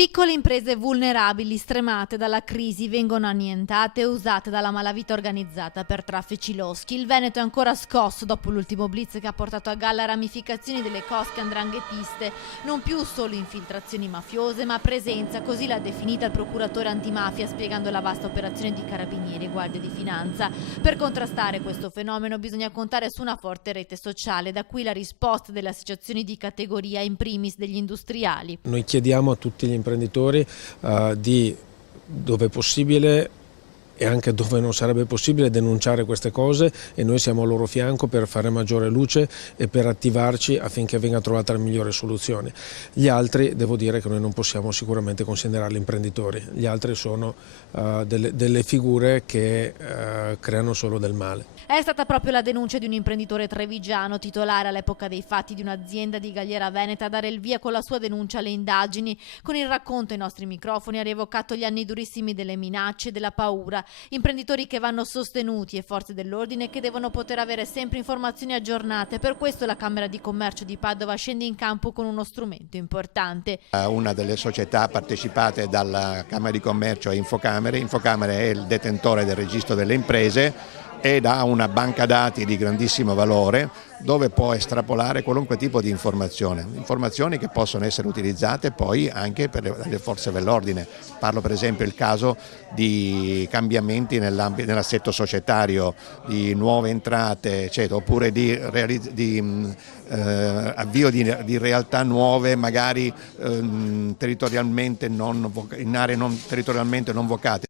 Piccole imprese vulnerabili, stremate dalla crisi, vengono annientate e usate dalla malavita organizzata per traffici loschi. Il Veneto è ancora scosso dopo l'ultimo blitz che ha portato a galla ramificazioni delle cosche 'ndranghetiste, non più solo infiltrazioni mafiose, ma presenza, così l'ha definita il procuratore antimafia, spiegando la vasta operazione di carabinieri e guardie di finanza. Per contrastare questo fenomeno bisogna contare su una forte rete sociale, da qui la risposta delle associazioni di categoria, in primis degli industriali. Noi chiediamo a tutti gli imprenditori di, dove possibile e anche dove non sarebbe possibile, denunciare queste cose, e noi siamo al loro fianco per fare maggiore luce e per attivarci affinché venga trovata la migliore soluzione. Gli altri, devo dire che noi non possiamo sicuramente considerarli imprenditori, gli altri sono delle figure che creano solo del male. È stata proprio la denuncia di un imprenditore trevigiano, titolare all'epoca dei fatti di un'azienda di Galliera Veneta, a dare il via con la sua denuncia alle indagini. Con il racconto ai nostri microfoni ha rievocato gli anni durissimi delle minacce e della paura. Imprenditori che vanno sostenuti e forze dell'ordine che devono poter avere sempre informazioni aggiornate. Per questo la Camera di Commercio di Padova scende in campo con uno strumento importante. Una delle società partecipate dalla Camera di Commercio è Infocamere. Infocamere è il detentore del registro delle imprese ed ha una banca dati di grandissimo valore dove può estrapolare qualunque tipo di informazioni che possono essere utilizzate poi anche per le forze dell'ordine. Parlo per esempio del caso di cambiamenti nell'assetto societario, di nuove entrate, eccetera, oppure di avvio di realtà nuove, magari in aree non territorialmente non vocate.